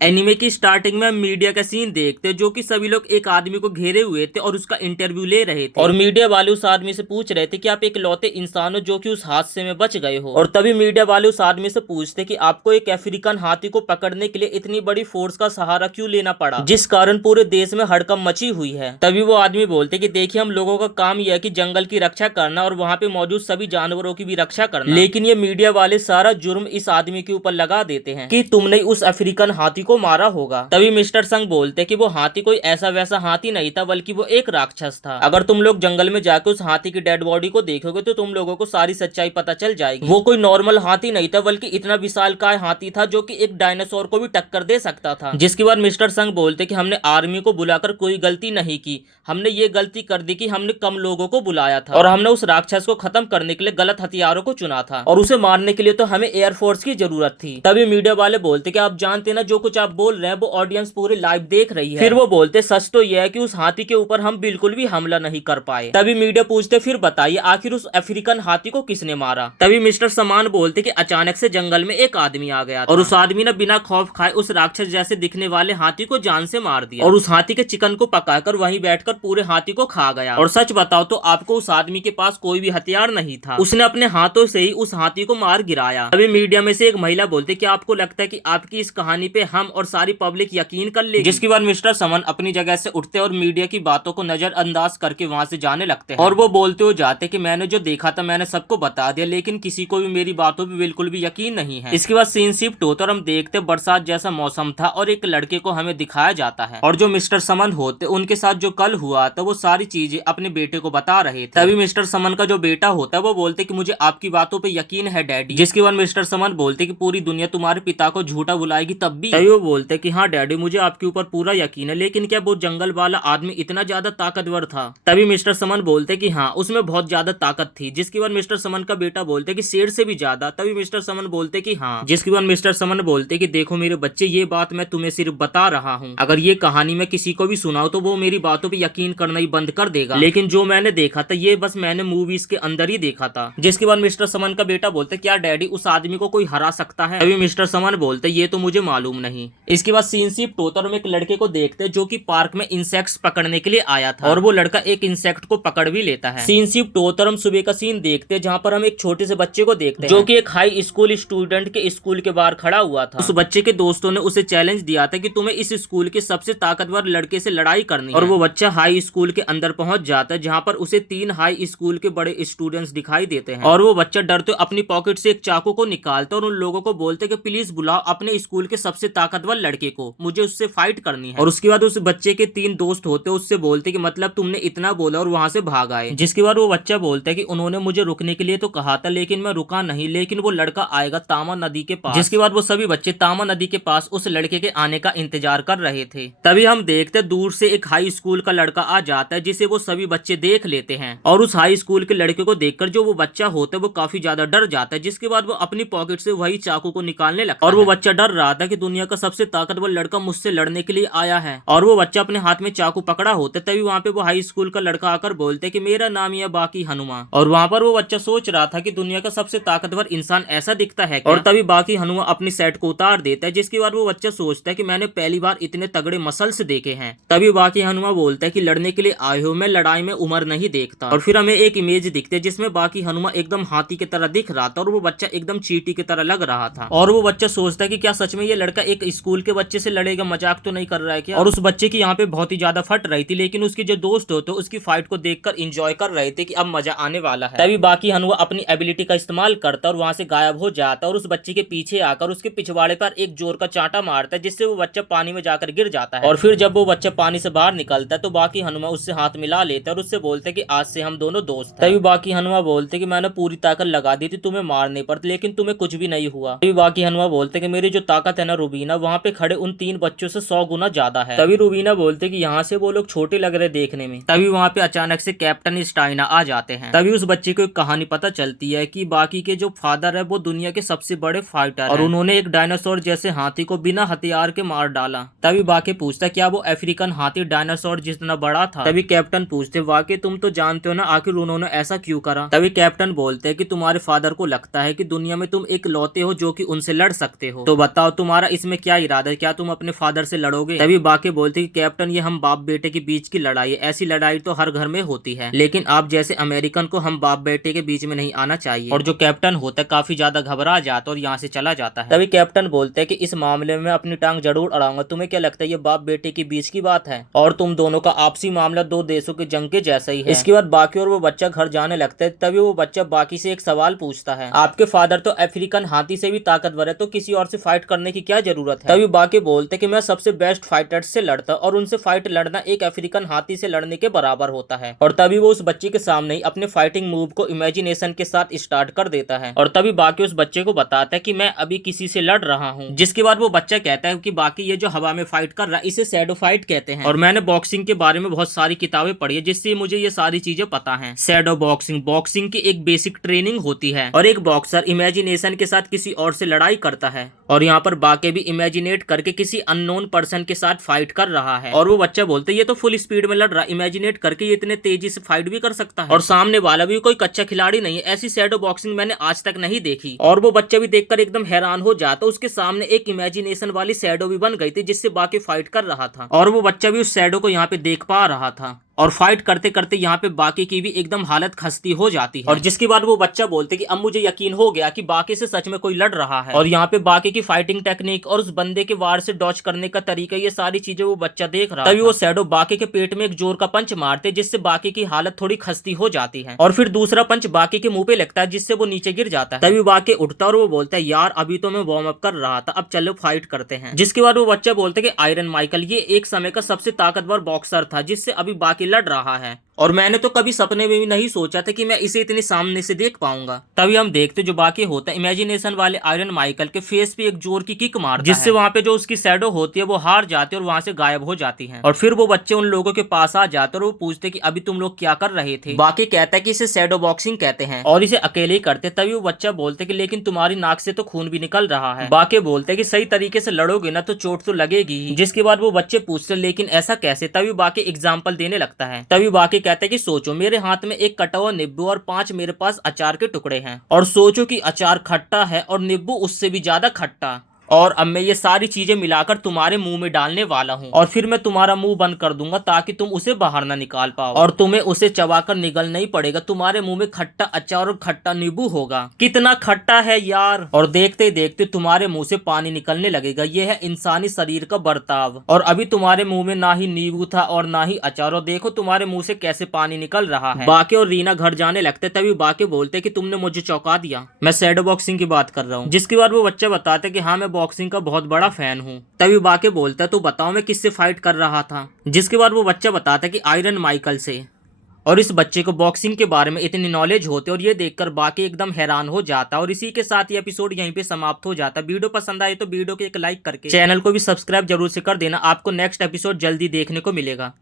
Anime की starting में हम मीडिया का सीन देखते जो कि सभी लोग एक आदमी को घेरे हुए थे और उसका इंटरव्यू ले रहे थे और मीडिया वाले उस आदमी से पूछ रहे थे कि आप एक लौते इंसान हो जो कि उस हादसे में बच गए हो। और तभी मीडिया वाले उस आदमी से पूछते कि आपको एक अफ्रीकन हाथी को पकड़ने के लिए इतनी बड़ी फोर्स का सहारा क्यों लेना पड़ा, जिस कारण पूरे देश में हड़कंप मची हुई है। तभी वो आदमी बोलते कि देखिए, हम लोगों का काम यह है कि जंगल की रक्षा करना और वहाँ पे मौजूद सभी जानवरों की भी रक्षा करना, लेकिन ये मीडिया वाले सारा जुर्म इस आदमी के ऊपर लगा देते हैं कि तुमने उस अफ्रीकन हाथी को मारा होगा। तभी मिस्टर संग बोलते कि वो हाथी कोई ऐसा वैसा हाथी नहीं था, बल्कि वो एक राक्षस था। अगर तुम लोग जंगल में जाकर उस हाथी की डेड बॉडी को देखोगे तो तुम लोगों को सारी सच्चाई पता चल जाएगी। वो कोई नॉर्मल हाथी नहीं था, बल्कि इतना विशालकाय हाथी था जो कि एक डायनासोर को भी टक्कर दे सकता था। जिसके बाद मिस्टर संग बोलते कि हमने आर्मी को बुलाकर कोई गलती नहीं की, हमने ये गलती कर दी कि हमने कम लोगों को बुलाया था और हमने उस राक्षस को खत्म करने के लिए गलत हथियारों को चुना था और उसे मारने के लिए तो हमें एयरफोर्स की जरूरत थी। तभी मीडिया वाले बोलते कि आप जानते ना, जो कुछ आप बोल रहे हैं वो ऑडियंस पूरी लाइव देख रही है। फिर वो बोलते सच तो यह है कि उस हाथी के ऊपर हम बिल्कुल भी हमला नहीं कर पाए। तभी मीडिया पूछते फिर बताइए आखिर उस अफ्रीकन हाथी को किसने मारा। तभी मिस्टर समान बोलते कि अचानक से जंगल में एक आदमी आ गया और उस आदमी ने बिना खौफ खाए उस राक्षस जैसे दिखने वाले हाथी को जान से मार दिया और उस हाथी के चिकन को पकाकर वहीं बैठकर पूरे हाथी को खा गया। और सच बताओ तो आपको उस आदमी के पास कोई भी हथियार नहीं था, उसने अपने हाथों से ही उस हाथी को मार गिराया। तभी मीडिया में से एक महिला बोलते कि आपको लगता है कि आपकी इस कहानी पे हम और सारी पब्लिक यकीन कर लेगी। जिसके बाद मिस्टर समन अपनी जगह से उठते और मीडिया की बातों को नजरअंदाज करके वहाँ से जाने लगते हैं और वो बोलते हो जाते कि मैंने जो देखा था मैंने सबको बता दिया, लेकिन किसी को भी मेरी बातों पे बिल्कुल भी यकीन नहीं है। इसके बाद सीन शिफ्ट होता और हम देखते बरसात जैसा मौसम था और एक लड़के को हमें दिखाया जाता है और जो मिस्टर समन होते उनके साथ जो कल हुआ था वो सारी चीजें अपने बेटे को बता रहे थे। तभी मिस्टर समन का जो बेटा होता है वो बोलते कि मुझे आपकी बातों पे यकीन है डैडी। जिसके बाद मिस्टर समन बोलते कि पूरी दुनिया तुम्हारे पिता को झूठा बुलाएगी तब भी। तभी वो बोलते कि हाँ डैडी, मुझे आपके ऊपर पूरा यकीन है, लेकिन क्या वो जंगल वाला आदमी इतना ज्यादा ताकतवर था। तभी मिस्टर समन बोलते कि हाँ, उसमें बहुत ज्यादा ताकत थी। जिसके बाद मिस्टर समन का बेटा बोलते कि शेर से भी ज्यादा। तभी मिस्टर समन बोलते कि हाँ। जिसके बाद मिस्टर समन बोलते कि देखो मेरे बच्चे, ये बात मैं तुम्हें सिर्फ बता रहा हूँ, अगर ये कहानी मैं किसी को भी सुनाऊं तो वो मेरी बातों पे यकीन करना ही बंद कर देगा, लेकिन जो मैंने देखा था ये बस मैंने मूवीज के अंदर ही देखा था। जिसके बाद मिस्टर समन का बेटा बोलते क्या डैडी, उस आदमी को कोई हरा सकता है। तभी मिस्टर समन बोलते ये तो मुझे मालूम नहीं। इसके बाद सीन शिफ्ट होता और हम एक लड़के को देखते जो कि पार्क में इंसेक्ट्स पकड़ने के लिए आया था और वो लड़का एक इंसेक्ट को पकड़ भी लेता है। सीन शिफ्ट होता और हम सुबह का सीन देखते जहाँ पर हम एक छोटे से बच्चे को देखते जो कि एक हाई स्कूल स्टूडेंट के स्कूल के बाहर खड़ा हुआ था। उस बच्चे के दोस्तों ने उसे चैलेंज दिया था कि तुम्हें इस स्कूल के सबसे ताकतवर लड़के से लड़ाई करनी है और वो बच्चा हाई स्कूल के अंदर पहुंच जाता है जहाँ पर उसे 3 हाई स्कूल के बड़े स्टूडेंट्स दिखाई देते हैं और वो बच्चा डरते अपनी पॉकेट से एक चाकू को निकालता और उन लोगों को बोलते कि प्लीज बुलाओ अपने स्कूल के सबसे ताकतवर लड़के को, मुझे उससे फाइट करनी है। और उसके बाद उस बच्चे के 3 दोस्त होते उससे बोलते कि मतलब तुमने इतना बोला और वहां से भाग आए। जिसके बाद वो बच्चा बोलता है कि उन्होंने मुझे रुकने के लिए तो कहा था लेकिन मैं रुका नहीं, लेकिन वो लड़का आएगा तामा नदी के पास। जिसके बाद वो सभी बच्चे तामा नदी के पास उस लड़के के आने का इंतजार कर रहे थे। तभी हम देखते दूर से एक हाई स्कूल का लड़का आ जाता है जिसे वो सभी बच्चे देख लेते हैं और उस हाई स्कूल के लड़के को देखकर जो वो बच्चा होता है वो काफी ज्यादा डर जाता है। जिसके बाद वो अपनी पॉकेट से वही चाकू को निकालने लगता है और वो बच्चा डर रहा था कि दुनिया का सबसे ताकतवर लड़का मुझसे लड़ने के लिए आया है और वो बच्चा अपने हाथ में चाकू पकड़ा होता है। तभी वहाँ पे वो हाई स्कूल का लड़का आकर बोलते कि मेरा नाम है बाकी हनुमा। और वहाँ पर वो बच्चा सोच रहा था कि दुनिया का सबसे ताकतवर इंसान ऐसा दिखता है क्या? और तभी बाकी हनुमा अपनी सेट को उतार देता है। जिसके बाद वो बच्चा सोचता है कि मैंने पहली बार इतने तगड़े मसल्स देखे हैं। तभी बाकी हनुमा बोलता है कि लड़ने के लिए आए हो, मैं लड़ाई में उम्र नहीं देखता। और फिर हमें एक इमेज दिखते जिसमें बाकी हनुमा एकदम हाथी की तरह दिख रहा था और वो बच्चा एकदम चींटी की तरह लग रहा था और वो बच्चा सोचता है कि क्या सच में ये लड़का एक स्कूल के बच्चे से लड़ेगा, मजाक तो नहीं कर रहा है क्या? और उस बच्चे की यहाँ पे बहुत ही ज्यादा फट रही थी, लेकिन उसके जो दोस्त होते उसकी फाइट को देखकर एंजॉय कर रहे थे कि अब मजा आने वाला है। तभी बाकी हनुमा अपनी एबिलिटी का इस्तेमाल करता और वहां से गायब हो जाता और उस बच्चे के पीछे आकर उसके पिछवाड़े पर एक जोर का चांटा मारता है जिससे वो बच्चा पानी में जाकर गिर जाता है। और फिर जब वो बच्चा पानी से बाहर निकलता है तो बाकी हनुमा उससे हाथ मिला लेता है और उससे बोलते कि आज से हम दोनों दोस्त हैं। तभी बाकी हनुमा बोलते कि मैंने पूरी ताकत लगा दी थी तुम्हें मारने पर, लेकिन तुम्हें कुछ भी नहीं हुआ। तभी बाकी हनुमा बोलते कि मेरी जो ताकत है ना रूबीना, वहाँ पे खड़े उन 3 बच्चों से 100 गुना ज्यादा है। तभी रूबीना बोलते कि यहाँ से वो लोग छोटे लग रहे देखने में। तभी वहाँ पे अचानक से कैप्टन स्टाइना आ जाते हैं। तभी उस बच्चे को एक कहानी पता चलती है कि बाकी के जो फादर है वो दुनिया के सबसे बड़े फाइटर और उन्होंने एक डायनासोर जैसे हाथी को बिना हथियार के मार डाला। तभी बाकी पूछता क्या वो अफ्रीकन हाथी डायनासोर जितना बड़ा था? तभी कैप्टन पूछते वाकई तुम तो जानते हो ना आखिर उन्होंने ऐसा क्यों करा? तभी कैप्टन बोलते हैं कि तुम्हारे फादर को लगता है कि दुनिया में तुम एक लौते हो जो कि उनसे लड़ सकते हो, तो बताओ तुम्हारा इसमें क्या इरादा है, क्या तुम अपने फादर से लड़ोगे? तभी बाकी बोलते कि कैप्टन ये हम बाप बेटे के बीच की लड़ाई है, ऐसी लड़ाई तो हर घर में होती है, लेकिन आप जैसे अमेरिकन को हम बाप बेटे के बीच में नहीं आना चाहिए। और जो कैप्टन होता है काफी ज्यादा घबरा जाता है और यहाँ से चला जाता है। तभी कैप्टन बोलते हैं कि इस मामले में अपनी टांग जरूर अड़ाऊंगा, तुम्हें क्या लगता है ये बाप बेटे के बीच की बात है और तुम दोनों का आपसी मामला दो देशों के जंग के जैसा ही है। इसके बाद बाकी और वो बच्चा घर जाने लगता है। तभी वो बच्चा बाकी से एक सवाल पूछता है, आपके फादर तो अफ्रीकन हाथी से भी ताकतवर है, तो किसी और से फाइट करने की क्या जरूरत है? तभी बाकी बोलते कि मैं सबसे बेस्ट फाइटर्स से लड़ता और उनसे फाइट लड़ना एक अफ्रीकन हाथी से लड़ने के बराबर होता है। और तभी वो उस बच्चे के सामने ही अपने फाइटिंग मूव को इमेजिनेशन के साथ स्टार्ट कर देता है। और तभी बाकी उस बच्चे को बताता है कि मैं अभी किसी से लड़ रहा हूँ। जिसके बाद वो बच्चा कहता है कि बाकी ये जो हवा में फाइट कर रहा है इसे शैडो फाइट कहते हैं। और मैंने बॉक्सिंग के बारे में बहुत सारी किताबें पढ़ी है जिससे मुझे ये सारी चीजें पता है। शैडो बॉक्सिंग की एक बेसिक ट्रेनिंग होती है और एक बॉक्सर इमेजिनेशन के साथ किसी और से लड़ाई करता है और यहाँ पर बाकी भी इमेजिनेट करके किसी अननोन पर्सन के साथ फाइट कर रहा है। और वो बच्चा बोलते ये तो फुल स्पीड में लड़ रहा, इमेजिनेट करके ये इतने तेजी से फाइट भी कर सकता है और सामने वाला भी कोई कच्चा खिलाड़ी नहीं है, ऐसी शैडो बॉक्सिंग मैंने आज तक नहीं देखी। और वो बच्चा भी देखकर एकदम हैरान हो जाता, उसके सामने एक इमेजिनेशन वाली शैडो भी बन गई थी जिससे बाकी फाइट कर रहा था और वो बच्चा भी उस शैडो को यहाँ पे देख पा रहा था। और फाइट करते करते यहाँ पे बाकी की भी एकदम हालत खस्ती हो जाती है। और जिसके बाद वो बच्चा बोलते कि अब मुझे यकीन हो गया कि बाकी से सच में कोई लड़ रहा है। और यहाँ पे बाकी की फाइटिंग टेक्निक और उस बंदे के वार से डॉच करने का तरीका, ये सारी चीजें वो बच्चा देख रहा है। तभी वो शैडो बाकी के पेट में एक जोर का पंच मारते जिससे बाकी की हालत थोड़ी खस्ती हो जाती है और फिर दूसरा पंच बाकी के मुंह पे लगता है जिससे वो नीचे गिर जाता है। तभी बाकी उठता है और वो बोलता है यार अभी तो मैं वार्म अप कर रहा था, अब चलो फाइट करते हैं। जिसके बाद वो बच्चा बोलता है कि आयरन माइकल ये एक समय का सबसे ताकतवर बॉक्सर था जिससे अभी बाकी लड़ रहा है और मैंने तो कभी सपने में भी नहीं सोचा था कि मैं इसे इतने सामने से देख पाऊंगा। तभी हम देखते जो बाकी होता है इमेजिनेशन वाले आयरन माइकल के फेस पे एक जोर की किक मारता है जिससे वहाँ पे जो उसकी शैडो होती है वो हार जाती है और वहाँ से गायब हो जाती है। और फिर वो बच्चे उन लोगों के पास आ जाते और वो पूछते कि अभी तुम लोग क्या कर रहे थे? बाकी कहता है कि इसे शैडो बॉक्सिंग कहते हैं और इसे अकेले ही करते। तभी वो बच्चा बोलते कि लेकिन तुम्हारी नाक से तो खून भी निकल रहा है। बाकी बोलते कि सही तरीके से लड़ोगे ना तो चोट तो लगेगी ही। जिसके बाद वो बच्चे पूछते लेकिन ऐसा कैसे? तभी बाकी एग्जाम्पल देने लगता है। तभी बाकी कहते कि सोचो मेरे हाथ में एक कटा हुआ नींबू और 5 मेरे पास अचार के टुकड़े हैं और सोचो कि अचार खट्टा है और नींबू उससे भी ज्यादा खट्टा, और अब मैं ये सारी चीजें मिलाकर तुम्हारे मुंह में डालने वाला हूँ और फिर मैं तुम्हारा मुंह बंद कर दूंगा ताकि तुम उसे बाहर ना निकाल पाओ और तुम्हें उसे चबाकर निगल नहीं पड़ेगा। तुम्हारे मुंह में खट्टा अचार और खट्टा नींबू होगा। कितना खट्टा है यार! और देखते देखते तुम्हारे मुंह से पानी निकलने लगेगा। यह है इंसानी शरीर का बर्ताव। और अभी तुम्हारे मुंह में ना ही नींबू था और ना ही अचार, और देखो तुम्हारे मुंह से कैसे पानी निकल रहा है। बाकी और रीना घर जाने लगते तभी बाकी बोलते कि तुमने मुझे चौंका दिया, मैं शैडो बॉक्सिंग की बात कर रहा हूँ। जिसके बाद वो बच्चा बताते कि हाँ मैं बॉक्सिंग का बहुत बड़ा फैन हूँ। तभी बाकी बोलता है तो बताओ मैं किससे फाइट कर रहा था? जिसके बाद वो बच्चा बताता है कि आयरन माइकल से। और इस बच्चे को बॉक्सिंग के बारे में इतनी नॉलेज होती है और ये देखकर बाकी एकदम हैरान हो जाता है। और इसी के साथ ये एपिसोड यहीं पे समाप्त हो जाता है। वीडियो पसंद आए तो वीडियो को एक लाइक करके चैनल को भी सब्सक्राइब जरूर से कर देना। आपको नेक्स्ट एपिसोड जल्दी देखने को मिलेगा।